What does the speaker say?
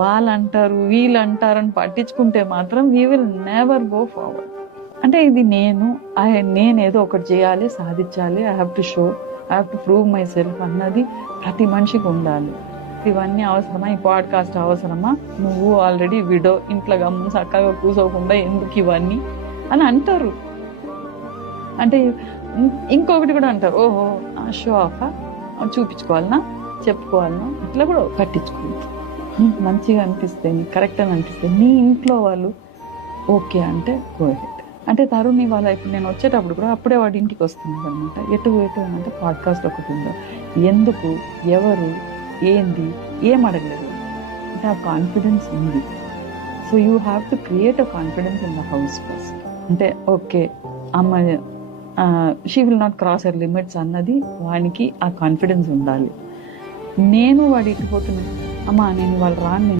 వాళ్ళు అంటారు వీళ్ళు అంటారు అని పట్టించుకుంటే మాత్రం we will never go forward. అంటే ఇది నేను ఏదో ఒకటి చేయాలి, సాధించాలి, I have to show, I have to prove my self అన్నది ప్రతి మనిషికి ఉండాలి. ఇవన్నీ అవసరమా? ఈ పాడ్కాస్ట్ అవసరమా? నువ్వు ఆల్రెడీ విడో, ఇంట్లో గమ్మున చక్కగా కూసోకుండా ఎందుకు ఇవన్నీ అని అంటారు. అంటే ఇంకొకటి కూడా అంటారు, ఓహో షో ఆఫా, చూపించుకోవాలనా, చెప్పుకోవాలనా, ఇట్లా కూడా పట్టించుకోవచ్చు. మంచిగా అనిపిస్తే, నీకు కరెక్ట్ అని అనిపిస్తే, నీ ఇంట్లో వాళ్ళు ఓకే అంటే గో హెడ్. అంటే తరుణ్ ఇవాళ ఇప్పుడు నేను వచ్చేటప్పుడు కూడా అప్పుడే వాడి ఇంటికి వస్తున్నాడు అనమాట. ఎటు అంటే పాడ్కాస్ట్ ఒకటి ఉందా, ఎందుకు, ఎవరు, ఏంది, ఏం అడగలేదు. అంటే ఆ కాన్ఫిడెన్స్ ఉంది. So you have to create a confidence in the house first. అంటే ఓకే అమ్మ she will not cross her limits అన్నది వానికి ఆ కాన్ఫిడెన్స్ ఉండాలి. నేను వాడు ఇటుపోతున్నాను, అమ్మా నేను వాళ్ళు రాను,